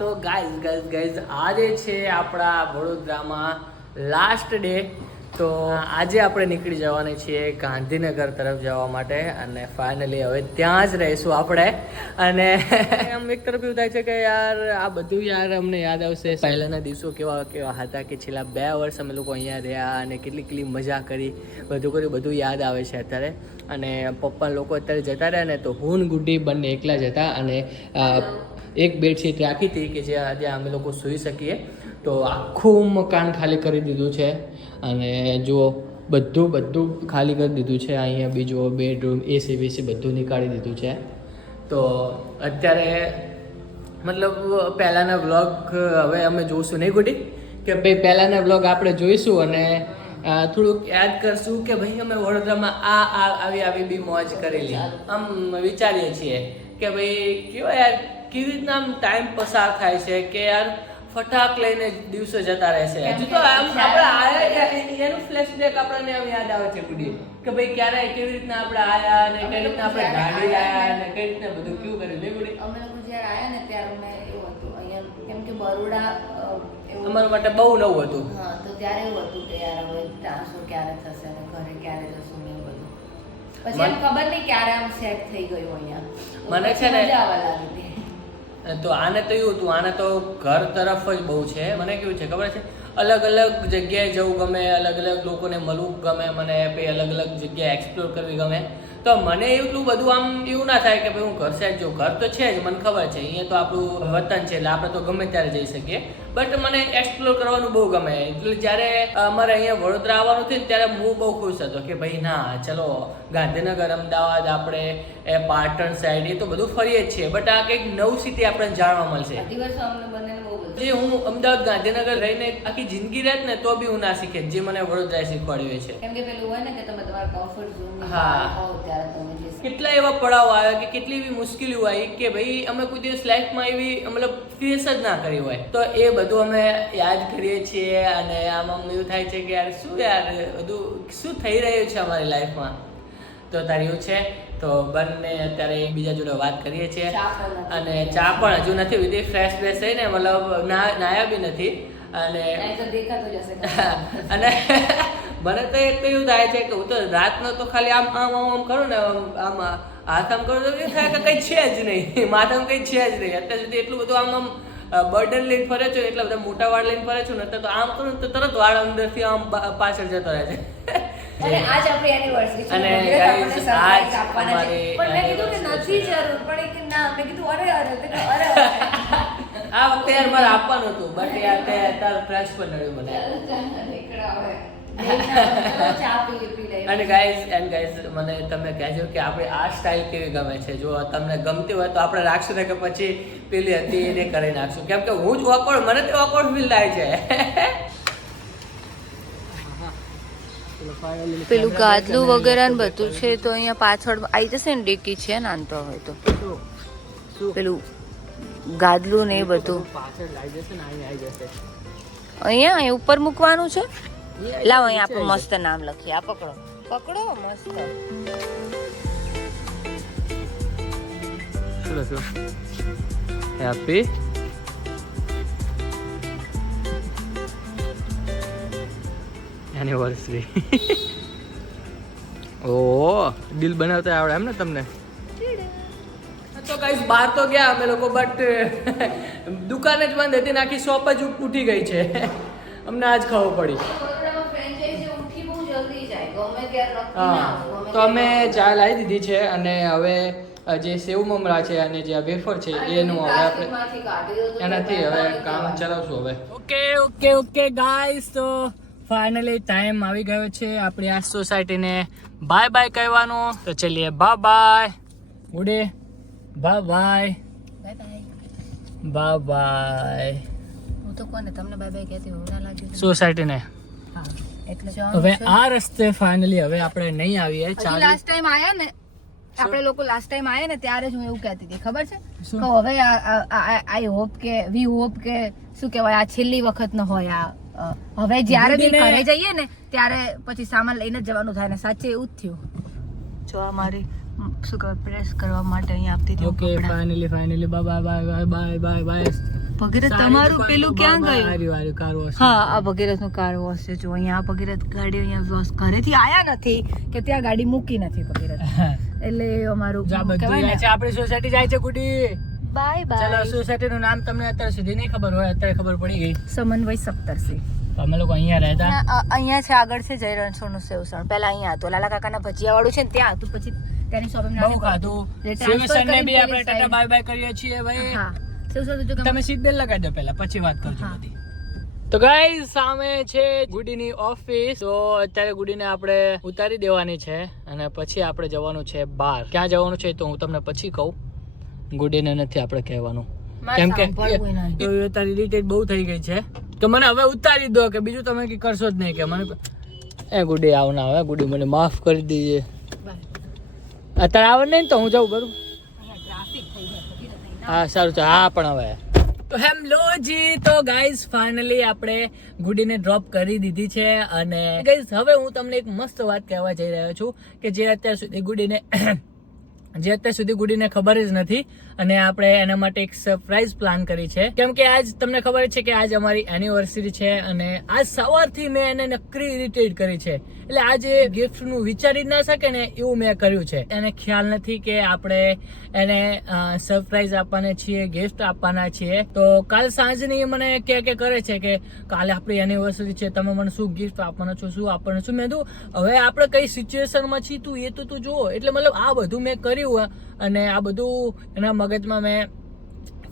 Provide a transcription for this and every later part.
તો ગાઈઝ આજે છે આપણા વડોદરામાં લાસ્ટ ડે. તો આજે આપણે નીકળી જવાની છીએ ગાંધીનગર તરફ જવા માટે અને ફાઇનલી હવે ત્યાં જ રહીશું આપણે. અને આમ એક તરફ એવું થાય છે કે યાર આ બધું યાર અમને યાદ આવશે પહેલાના દિવસો કેવા હતા કે છેલ્લા 2 વર્ષ અમે લોકો અહીંયા રહ્યા અને કેટલી મજા કરી, બધું યાદ આવે છે અત્યારે. અને પપ્પા લોકો અત્યારે જતા રહ્યા ને તો હું ને ગુડ્ડી બંને એકલા જ હતા અને એક બેડશીટ રાખી હતી કે જ્યાં અમે લોકો સૂઈ શકીએ. તો આખું મકાન ખાલી કરી દીધું છે અને જુઓ બધું ખાલી કરી દીધું છે. અહીંયા બીજો બેડરૂમ એસી બેસી બધું નીકાળી દીધું છે. તો અત્યારે મતલબ પહેલાંના વ્લોગ હવે અમે જોઈશું નહીં ગુડી કે ભાઈ પહેલાંના વ્લોગ આપણે જોઈશું અને થોડુંક યાદ કરશું કે ભાઈ અમે વડોદરામાં આવી બી મોજ કરેલી. આમ વિચારીએ છીએ કે ભાઈ કેવી રીતના આમ ટાઈમ પસાર થાય છે કે યાર ફટાક લઈને દિવસો જતા રહેશે. હજુ તો આમ આપણે આયા એનું ફ્લેશબેક આપણને આમ યાદ આવે છે ગુડી કે ભાઈ ક્યારે કેવી રીતના આપણે આયા અને કઈ રીતના આપણે ગાડી લાયા અને કઈ રીતના બધું કેવું કર્યું નહીં ગુડી. અમે લોકો જ્યારે આયા ને ત્યારે અમે એવું હતું અહીંયા કેમ કે બરોડા અમારા માટે બહુ નવું હતું. હા, તો ત્યારે એવું હતું કે યાર હવે ટ્રાન્સફર ક્યારે થશે અને ઘરે ક્યારે જશું ને એવું બધું. પછી એમ ખબર નહીં ક્યારે આમ સેટ થઈ ગયું અહીંયા. મને છે ને મજા આવવા લાગી હતી. તો આને તો એવું હતું, આને તો ઘર તરફ જ બહુ છે. મને કેવું છે ખબર છે, અલગ જગ્યાએ જવું ગમે, અલગ લોકોને મળવું ગમે, મને પછી અલગ જગ્યાએ એક્સપ્લોર કરવી ગમે. તો મને એટલું બધું આમ એવું ના થાય કે ભાઈ હું ઘર સાઈડ જાઉં. ઘર તો છે જ, મને ખબર છે અહીંયા તો આપણું વતન છે એટલે આપણે તો ગમે ત્યારે જઈ શકીએ. બટ મને એક્સપ્લોર કરવાનું બહુ ગમે. એટલે જ્યારે અમારે અહીંયા વડોદરા આવવાનું થયું ને ત્યારે હું બહુ ખુશ હતો કે ભાઈ ના ચલો ગાંધીનગર, અમદાવાદ, આપણે એ પાટણ સાઈડ એ તો બધું ફરીએ જ છીએ. બટ આ કંઈક નવું સિટી આપણને જાણવા મળશે. દિવસો અમને બંનેને બહુ ગમ્યું. જે હું અમદાવાદ ગાંધીનગર રહીને આખી જિંદગી રહેત ને તો બી હું ના શીખે જે મને વડોદરાએ શીખવાડ્યું છે. કેમ કે પેલું હોય ને કે તમે તમારા કમ્ફર્ટ ઝોન હા. હોવ ત્યારે તમે જે કેટલા એવા પડાવ આવ્યા કે કેટલી એવી મુશ્કેલીઓ આવી કે ભાઈ અમે કોઈ દિવસ લાઈફમાં એવી મતલબ ફેસ જ ના કરી હોય. તો એ બધું અમે યાદ કરીએ છીએ અને આમાં એવું થાય છે કે યાર બધું શું થઈ રહ્યું છે અમારી લાઈફમાં. તો તારે એવું છે તો બંને અત્યારે એકબીજા જોડે વાત કરીએ છીએ અને ચા પણ હજુ નથી પીધી. ફ્રેશ થઈને મતલબ નાયા બી નથી અને અને મને તો એક એવું થાય છે કે હું તો રાતનો તો ખાલી આમ કરું ને આમ હાથ આમ કરું તો એ થાય કે કંઈ છે જ નહીં, માથામાં કંઈ છે જ નહીં. અત્યાર સુધી એટલું બધું આમ બર્ડન લઈને ફરે છો, એટલા બધા મોટા વાળ લઈને ફરે છો ને તો આમ કરું તો તરત વાળ અંદરથી આમ પાછળ જતો રહે છે. અને આજ આપણી એનિવર્સરી છે અને સરપ્રાઈઝ આપવાના છે. પણ મેં કીધું કે નથી જરૂર, પણ કે ના, મેં કીધું અરે આ વખતે યાર મારે આપવાનું હતું બટ યાર તાર ફ્રેશ પણ નડ્યું મને. અને ગાઈઝ મને તમે કહેજો કે આપણે આ સ્ટાઇલ કેવી ગમે છે. જો તમને ગમતી હોય તો આપણે રાખશું ને કે પછી પેલી હતી એને કરી નાખશું. કેમ કે હું જ ઓકવર્ડ, મને તો ઓકવર્ડ ફીલ થાય છે. પેલું ગાદલું વગેરે ને બધું છે તો અહીંયા પાછળ આવી જશે ને, ડેકી છે ને આનતો હોય તો પેલું ગાદલું ને એ બધું પાછળ આવી જશે ને, આવી જશે અહીંયા ઉપર મૂકવાનું છે. લાવો અહીંયા આપણું મસ્ત નામ લખીએ. આ પકડો મસ્ત. Happy anniversary. ઓહ, દિલ બનાવતા આવડે એમ ને તમને? તો ગાઈસ બહાર તો ગયા અમે લોકો બટ દુકાન જ બંધ હતી ને આખી શોપ જ ઉઠી ગઈ છે. અમને આજ ખબર પડી. હા, તો અમે ચા લાવી દીધી છે અને હવે જે સેવ મમરા છે અને જે વેફર છે એનું હવે આપણે એનાથી હવે કામ ચલાવશું હવે. ઓકે ગાઈસ, તો ફાઇનલી ટાઈમ આવી ગયો છે આપણી આ સોસાયટીને બાય કહેવાનો. તો ચલીએ બાય ગુડે, બાય. હું તો કોને તમને બાય કહેતી હું ના લાગ્યું સોસાયટીને. એટલે હવે આ રસ્તે ફાઇનલી હવે આપણે નહીં આવીએ. લાસ્ટ ટાઈમ આયા ને આપણે લોકો લાસ્ટ ટાઈમ આયા ને ત્યારે જ હું એવું કહેતી હતી ખબર છે કે હવે આઈ હોપ કે વી હોપ કે શું કહેવાય આ છેલ્લી વખત ન હોય. આ હવે જ્યારે બી ઘરે જઈએ ને ત્યારે પછી સામાન લઈને જ જવાનું થાય ને. સાચે એવું જ થયું. જો આ મારી શું કહેવાય પ્રેસ કરવા માટે અહીં આપતી હતી. Okay finally by. ભગીરથ તમારું પેલું ક્યાં ગયું? આર્યું કાર વોશ. હા, આ ભગીરથ નું કાર વોશ છે. જો અહીંયા ભગીરથ ગાડી અહીંયા વોશ ઘરેથી આયા નથી કે ત્યાં ગાડી મૂકી નથી ભગીરથ. એટલે અમારું જો આ બધું કહેવાય ને, જાય છે, આપણી સોસાયટી જાય છે ગુડી. બાય ચલો, બાય. સોસાયટી નું નામ તમને અત્યાર સુધી નહીં ખબર હોય, અત્યારે ખબર પડી ગઈ. સમન્વય સપ્તરસી. અમે લોકો અહીંયા રહેતા. અહીંયા છે, આગળ છે જય રણછોડનું સેવસણ. પહેલા અહીંયા હતું લાલા કાકાના ભજીયા વાળું છે ને ત્યાં હતું, પછી ત્યાંની શોપિંગ બહુ ખાધું. સેવસનને બી આપણે ટાટા બાય બાય કરીએ છીએ ભાઈ. હા, સેવસણ તો જો તમે સીટ બેલ્ટ લગાવી દો પહેલા, પછી વાત કરજો હા. બધી. તો ગાઈઝ સામે છે ગુડીની ઓફિસ. તો અત્યારે ગુડીને આપણે ઉતારી દેવાની છે અને પછી આપણે જવાનું છે બહાર. ક્યાં જવાનું છે તો હું તમને પછી કહું, ગુડીને નથી આપણે કહેવાનું, કેમ કે તારી ઇરિટેટ બહુ થઈ ગઈ છે. તો મને હવે ઉતારી દો, કે બીજું તમે કઈ કરશો જ નહીં કે મને. એ ગુડી આવ ના આવે, ગુડી મને માફ કરી દીજે. અત્યારે આવે નહીં તો હું જાઉં બરોબર. હા સારું છે. હા પણ હવે તો હેલો જી. તો ગાઈઝ ફાઇનલી આપણે ગુડીને ડ્રોપ કરી દીધી છે અને ગાઈઝ હવે હું તમને એક મસ્ત વાત કહેવા જઈ રહ્યો છું કે જે અત્યાર સુધી ગુડીને ખબર જ નથી અને આપણે એના માટે એક સરપ્રાઈઝ પ્લાન કરી છે. કેમ કે આજ તમને ખબર છે કે આજ અમારી એનિવર્સરી છે અને આજ સવારથી મેં એને નકરી ઇરિટેટ કરી છે. એટલે આજે ગિફ્ટ નું વિચારી જ ના શકે ને એવું મેં કર્યું છે. એને ખ્યાલ નથી કે આપણે એને સરપ્રાઈઝ આપવાના છીએ, ગિફ્ટ આપવાના છીએ. તો કાલ સાંજની મને કે કરે છે કે કાલે આપણી એનિવર્સરી છે, તમે મને શું ગિફ્ટ આપવાના છો, શું આપવાના છો. મેં કીધું હવે આપણે કઈ સિચ્યુએશનમાં છીએ તું એ તો તું જુઓ. એટલે મતલબ આ બધું મેં કર્યું અને આ બધું એના મગજમાં મેં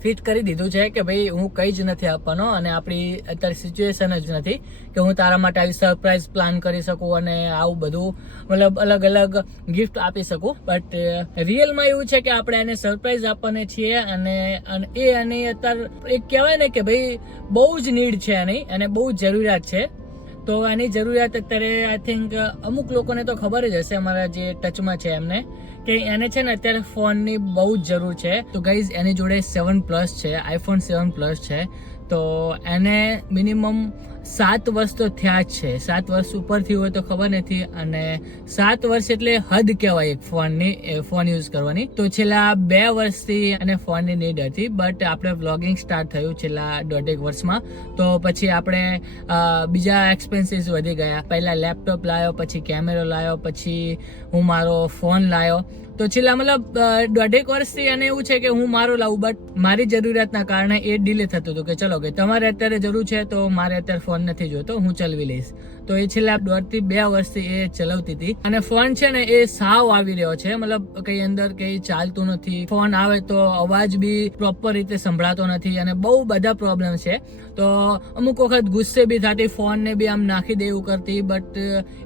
ફિટ કરી દીધું છે કે ભાઈ હું કંઈ જ નથી આપવાનો અને આપણી અત્યારે સિચ્યુએશન જ નથી કે હું તારા માટે આવી સરપ્રાઈઝ પ્લાન કરી શકું અને આવું બધું મતલબ અલગ અલગ ગિફ્ટ આપી શકું. બટ રિયલમાં એવું છે કે આપણે એને સરપ્રાઈઝ આપવાને છીએ અને એની અત્યારે એક કહેવાય ને કે ભાઈ બહુ જ નીડ છે એની અને બહુ જ જરૂરિયાત છે. તો આની જરૂરિયાત અત્યારે આઈ થિંક અમુક લોકોને તો ખબર જ હશે, અમારા જે ટચમાં છે એમને, કે એને છે ને અત્યારે ફોનની બહુ જ જરૂર છે. તો ગાઈઝ એની જોડે 7+ છે, iPhone 7+ છે. તો એને મિનિમમ 7 વર્ષ તો થયા જ છે. 7 વર્ષ ઉપરથી હોય તો ખબર નથી અને 7 વર્ષ એટલે હદ કહેવાય એક ફોન યુઝ કરવાની. તો છેલ્લા 2 વર્ષથી એને ફોનની નીડ હતી, બટ આપણે વ્લોગિંગ સ્ટાર્ટ થયું છેલ્લા 1.5 વર્ષમાં. તો પછી આપણે બીજા એક્સપેન્સીસ વધી ગયા. પહેલા લેપટોપ લાવ્યો, પછી કેમેરો લાવ્યો, પછી હું મારો ફોન લાવ્યો. તો છેલ્લા મતલબ 1.5 વર્ષથી એને એવું છે કે હું મારો લાવું, બટ મારી જરૂરિયાતના કારણે એ ડિલે થતું હતું કે ચલો કે તમારે અત્યારે જરૂર છે તો મારે અત્યારે ફોન નથી જોતો, હું ચલાવી લઈશ. તો એ છેલ્લા 1.5 થી 2 વર્ષથી એ ચલાવતી હતી અને ફોન છે ને એ સાવ આવી રહ્યો છે, મતલબ કઈ અંદર કઈ ચાલતું નથી. ફોન આવે તો અવાજ બી પ્રોપર રીતે સંભળાતો નથી અને બહુ બધા પ્રોબ્લેમ છે. તો અમુક વખત ગુસ્સે બી થતી, ફોનને બી આમ નાખી દેવું કરતી. બટ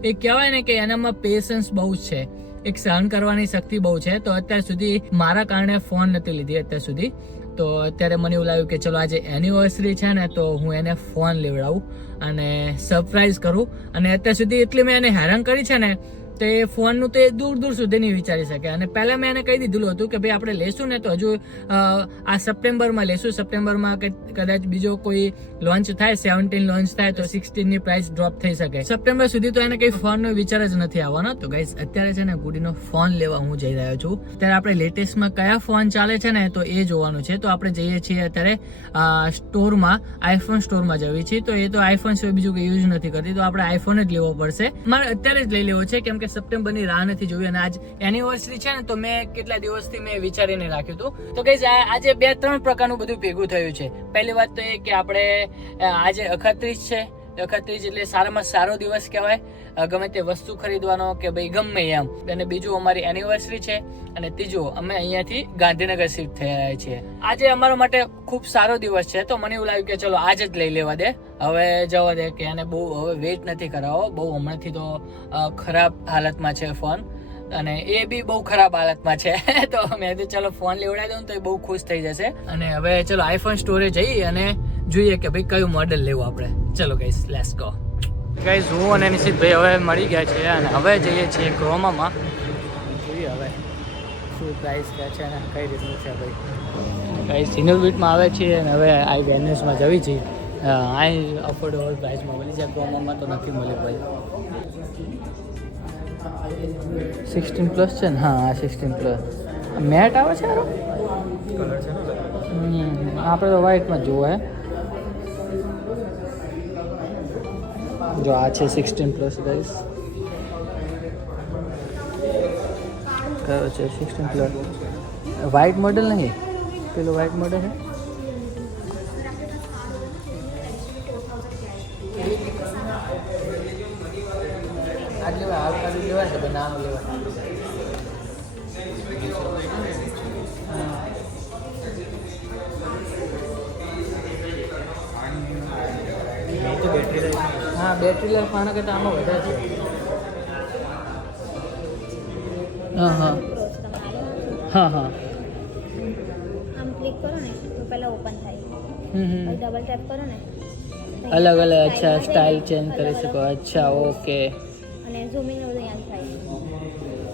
એ કહેવાય ને કે એનામાં પેશન્સ બહુ જ છે, એક સહન કરવાની શક્તિ બહુ છે. તો અત્યાર સુધી મારા કારણે ફોન નથી લીધી અત્યાર સુધી. તો અત્યારે મને એવું લાગ્યું કે ચલો આજે એનિવર્સરી છે ને તો હું એને ફોન લેવડાવું અને સરપ્રાઈઝ કરું. અને અત્યાર સુધી એટલી મેં એને હેરાન કરી છે ને તો એ ફોનનું તો એ દૂર દૂર સુધી નહીં વિચારી શકે. અને પહેલાં મેં એને કહી દીધેલું હતું કે ભાઈ આપણે લેશું ને તો હજુ આ સપ્ટેમ્બરમાં લેશું. સપ્ટેમ્બરમાં કદાચ બીજો કોઈ લોન્ચ થાય, 17 લોન્ચ થાય તો 16ની પ્રાઇસ ડ્રોપ થઈ શકે. સપ્ટેમ્બર સુધી તો એને કંઈ ફોનનો વિચાર જ નથી આવવાનો. તો ગાઈઝ અત્યારે છે ને ગુડીનો ફોન લેવા હું જઈ રહ્યો છું. અત્યારે આપણે લેટેસ્ટમાં કયા ફોન ચાલે છે ને તો એ જોવાનું છે. તો આપણે જઈએ છીએ અત્યારે સ્ટોરમાં, આઈફોન સ્ટોરમાં જઈએ છીએ. તો એ તો આઈફોન સિવાય બીજું કંઈ યુઝ નથી કરતી, તો આપણે આઈફોન જ લેવો પડશે. મારે અત્યારે જ લઈ લેવો છે કેમ કે સપ્ટેમ્બરની રાહ નથી જોવી અને આજ એનિવર્સરી છે ને તો મેં કેટલા દિવસથી મેં વિચારીને રાખ્યું હતું. તો ગાઈઝ આજે 2-3 પ્રકારનું બધું ભેગું થયું છે. પહેલી વાત તો એ કે આપણે આજે 31 છે. 31 એટલે સારામાં સારો દિવસ કહેવાય ગમે તે વસ્તુ ખરીદવાનો કે ભાઈ ગમે એમ. અને બીજું અમારી એનિવર્સરી છે અને ત્રીજું અમે અહીંયાથી ગાંધીનગર શિફ્ટ થયા છીએ. આજે અમારા માટે ખૂબ સારો દિવસ છે. તો મને એવું લાગ્યું કે ચલો આજ જ લઈ લેવા દે, હવે જવા દે, કે એને બહુ હવે વેઇટ નથી કરાવો. બહુ હમણાંથી તો ખરાબ હાલતમાં છે ફોન અને એ બી બહુ ખરાબ હાલતમાં છે. તો મેં કીધું ચલો ફોન લેવડાવી દઉં તો એ બહુ ખુશ થઈ જશે. અને હવે ચલો આઈફોન સ્ટોરે જઈ અને જોઈએ કે ભાઈ કયું મોડેલ લેવું આપણે. ચલો ગાઈઝ લેટ્સ ગો. ગાઈઝ હું અને નિશિતભાઈ હવે મળી ગયા છે અને હવે જઈએ છીએ ક્રોમામાં. જોઈએ હવે શું પ્રાઇસ કહે છે અને કઈ રીતનું છે ભાઈ. ગાઈઝ સિંગલ બીટમાં આવે છે અને હવે આ વેનસમાં જવી છે. અહીં અફોર્ડેબલ પ્રાઇસમાં મળી જાય, ક્રોમામાં તો નથી મળે ભાઈ. 16+ છે ને? હા 16+. મેટ આવે છે આરો કલર છે ને આપણે તો વ્હાઇટમાં જોવો હે. જો આ છે 16+ ગાઈસ. કયો છે 16+? વ્હાઇટ મોડેલ નહીં, પેલું વ્હાઇટ મોડેલ છે. આ લેવા આવતા લેવા છે, નાનું લેવા. હા, બેટરી લાઈફ આના કરતાં આમાં વધારે છે. હા હા હા હા. આમ ક્લિક કરો ને તો પહેલા ઓપન થાય, પછી ડબલ ટેપ કરો ને અલગ અલગ. અચ્છા, સ્ટાઇલ ચેન્જ કરી શકો. અચ્છા, ઓકે. અને ઝૂમિંગ એવું અહીંયા થાય.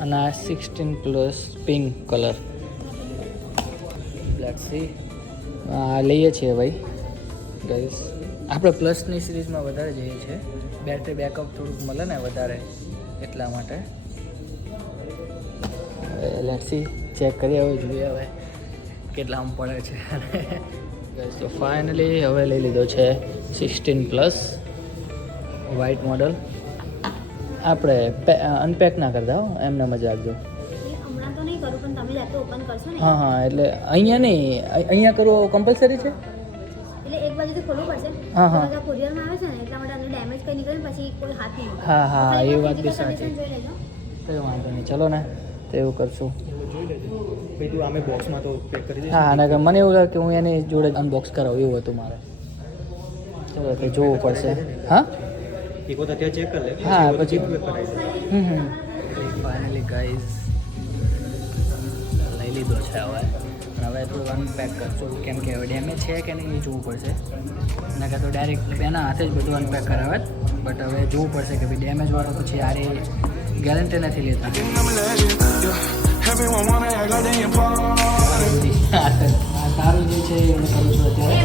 અને આ 16+ પિંક કલર. Let's see. આ લઈએ છીએ ભાઈ ગાઈસ. આપણે પ્લસની સિરીઝમાં વધારે જઈએ છીએ. બેટરી બેકઅપ થોડુંક મળે ને વધારે, એટલા માટે. લેટ્સ સી, ચેક કરીએ હવે, જોઈએ હવે કેટલામાં પડે છે. ગાઈસ તો ફાઇનલી હવે લઈ લીધો છે 16+ વ્હાઇટ મોડલ. આપણે અનપેક ના કરતા હો, એમને મજા આપજો. એટલે હમણાં તો નહીં કરું, પણ તમે જાતે ઓપન કરશો ને હા હા, એટલે અહીંયા નહીં, અહીંયા કરવો કમ્પલસરી છે. એટલે એક બાજુથી ખોલવું પડશે. હા, હા. બધા કુરિયરમાં આવે છે ને એટલા માટે આને ડેમેજ કંઈ નીકળે ને પછી કોઈ હાથ નહીં મૂકે. હા હા, ખાલી એ એકવાર વાત બી physical સાચી. condition જોઈ લેજો. કંઈ વાંધો નહીં, ચલો ને તો એવું કરશું. ભાઈ તું આમે બોક્સમાં તો પેક કરી દઈશ. હા, અને મને એવું લાગે કે હું એની જોડે અનબોક્સ કરાવું, એવું હતું મારે. ચલો તો જોવું પડશે. હા એક વખત ત્યાં ચેક કરી લે. હા, એક વખત પછી પેક કરાવી દે. ફાઇનલી ગાઈઝ લઈ લીધો છે હવે. હવે થોડું અનપેક કરશું, કેમ કે હવે ડેમેજ છે કે નહીં એ જોવું પડશે. એના કરતાં તો ડાયરેક્ટ એના હાથે જ બધું અનપેક કરાવે. બટ હવે જોવું પડશે કે ભાઈ ડેમેજવાળો પછી આરે ગેરંટી નથી લેતા. આ તારું જે છે એ હું કરું છું અત્યારે.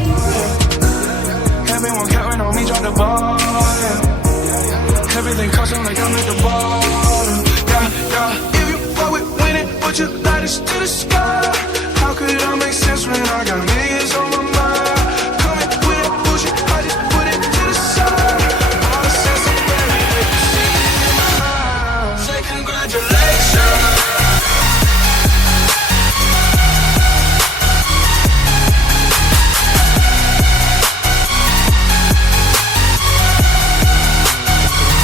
Everyone counting on me, drop the ball. Yeah. Everything custom like I'm at the bottom. Yeah, yeah. If you fuck with winning, put your lighters to the sky. How could I make sense when I got millions on my mind? Coming with that bullshit, I just put it to the side. All the sense I'm ready, make you see it in my eyes. Say congratulations.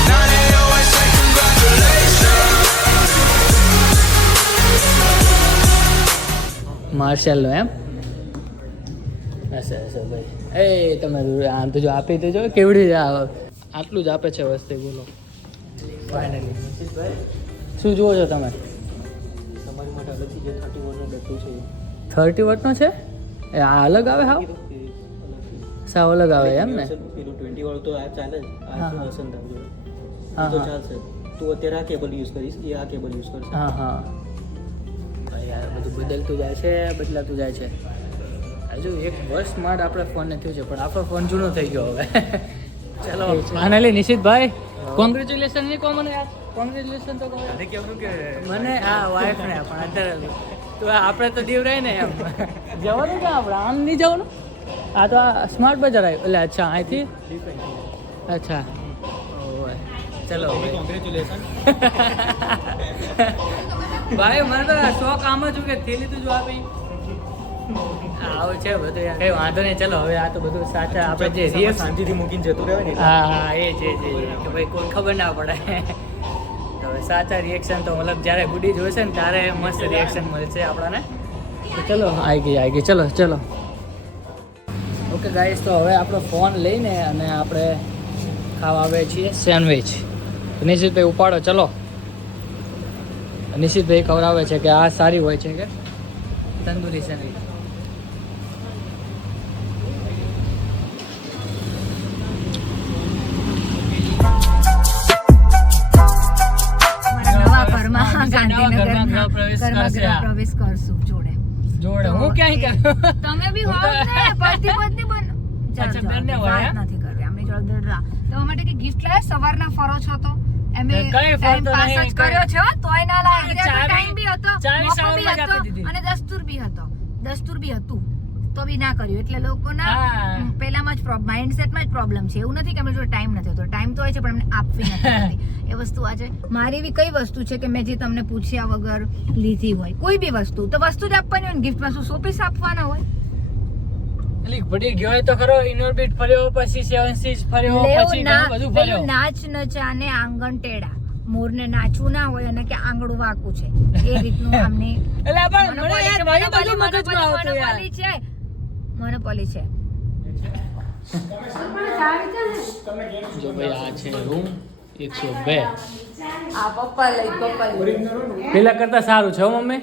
Now they always say congratulations. માર્શલનો એમ હશે ભાઈ. એ તમે આમ તો જો આપી દેજો, કેવડી આટલું જ આપે છે વસ્તુ. બોલો ફાઇનલી શું જુઓ છો તમે? તમારી માટે અલગથી જે 30 વોટનું બેટરી છે 30 વોટનો છે એ? આ અલગ આવે? હાવ સાવ અલગ આવે એમ ને? પેલું 20 વાળું તો આ ચાલે જ. હા, આ હા. હસન ધામ જોડે હા, તો હા. ચાલશે. તું અત્યારે આ કેબલ યુઝ કરીશ, એ આ કેબલ યુઝ કરશે. હા હા ભાઈ, આ બધું બદલતું જાય છે, બદલાતું જાય છે. હજુ 1 વર્ષ માટે આપણે ફોનને થયું છે, પણ આપણો ફોન જૂનો થઈ ગયો હવે. ચલો ફાઇનલી નિશિતભાઈ, કોંગ્રેચ્યુલેશન નહીં કહો મને યાર. કોંગ્રેચ્યુલેશન તો કહો મને. હા, વાઈફને પણ અત્યારે તો આપણે તો દીવ રહી ને એમ. જવાનું ક્યાં આપણે? આમ નહીં જવાનું. આ તો આ સ્માર્ટ બજાર આવ્યું. એટલે અચ્છા, અહીંથી અચ્છા. ઓય ચલો ભાઈ. કોંગ્રેચ્યુલેશન. ભાઈ મને તો શોખ આમ જ કે થેલી તું જો આપી આવું છે બધું યાર. કઈ વાંધો નહીં, ચલો હવે આ તો બધું સાચા આપણે જે રિએક્શન. શાંતિથી મૂકીને જતું રહેવાય ને. હા હા, એ જ કે ભાઈ કોઈ ખબર ના પડે. તો હવે સાચા રિએક્શન તો મતલબ જ્યારે ગુડી જોઈશે ને ત્યારે મસ્ત રિએક્શન મળશે આપણને. તો ચલો આવી ગઈ. ચલો ચલો ઓકે ગાઈસ, તો હવે આપણો ફોન લઈને અને આપણે ખાવા આવીએ છીએ સેન્ડવિચ. નિશિતભાઈ ઉપાડો, ચલો. નિશિતભાઈ ખવડાવે છે કે આ સારી હોય છે કે તંદુરી સેન્ડવિચ. નવા ઘરમાં ગાંધીનગરના ગૃહ પ્રવેશ ઘરમાં કરશે ગૃહ આ. પ્રવેશ કરશું જોડે. જોડે હું ક્યાંય કરું. તમે બી હોવ ને પતિ પત્ની બન. અચ્છા, બંને હોય, વાત હે? નથી કરવી આમની જોડે તમારા માટે કે ગિફ્ટ લાવે સવારના ફરો છો તો એમે કઈ ફરતો ટાઈમ પાસ નહીં, જ કર્યો છે હો, તોય ના લાગે. ચાવી- ટાઈમ બી હતો, ચાવી મોકો સવારમાં બી જ આપી હતો દીધી. અને દસ્તુર બી હતું. તો તો બી ના કર્યું. એટલે લોકોના હા. પેલામાં જ માઇન્ડસેટમાં જ પ્રોબ્લેમ છે. એવું નથી કે અમે જો ટાઈમ નથી હોતો, ટાઈમ તો હોય છે પણ અમને આપવી નથી આવતી. એ વસ્તુ આજે મારી એવી કઈ વસ્તુ છે કે મેં જે તમને પૂછ્યા વગર લીધી હોય, કોઈ બી વસ્તુ તો વસ્તુ જ આપવાની હોય. ગિફ્ટમાં શું શોપીસ આપવાના હોય? એટલે પડી ગયો હોય તો ખરો. ઇનોર્બિટ ફર્યો, પછી 7 Seas ફર્યો, પછી ઘણું બધું ફર્યો. પેલું નાચ નચાને આંગણ ટેડા, મોરને નાચવું ના હોય અને કે આંગળું વાકું છે એ રીતનું અમને એટલે પણ મને યાર મારી બધું મગજમાં આવતું યાર. મોનોપોલી છે, મોનોપોલી છે. જો ભાઈ આ છે રૂમ 102. આ પપ્પા લઈ પેલા કરતા સારું છે હો મમ્મી.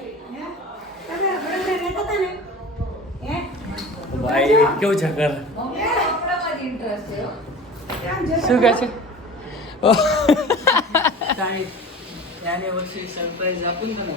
ભાઈ કેવું છે ઘર? શું કહે છે? ત્યાંની વર્ષે સરપ્રાઈઝ આપું ને તને.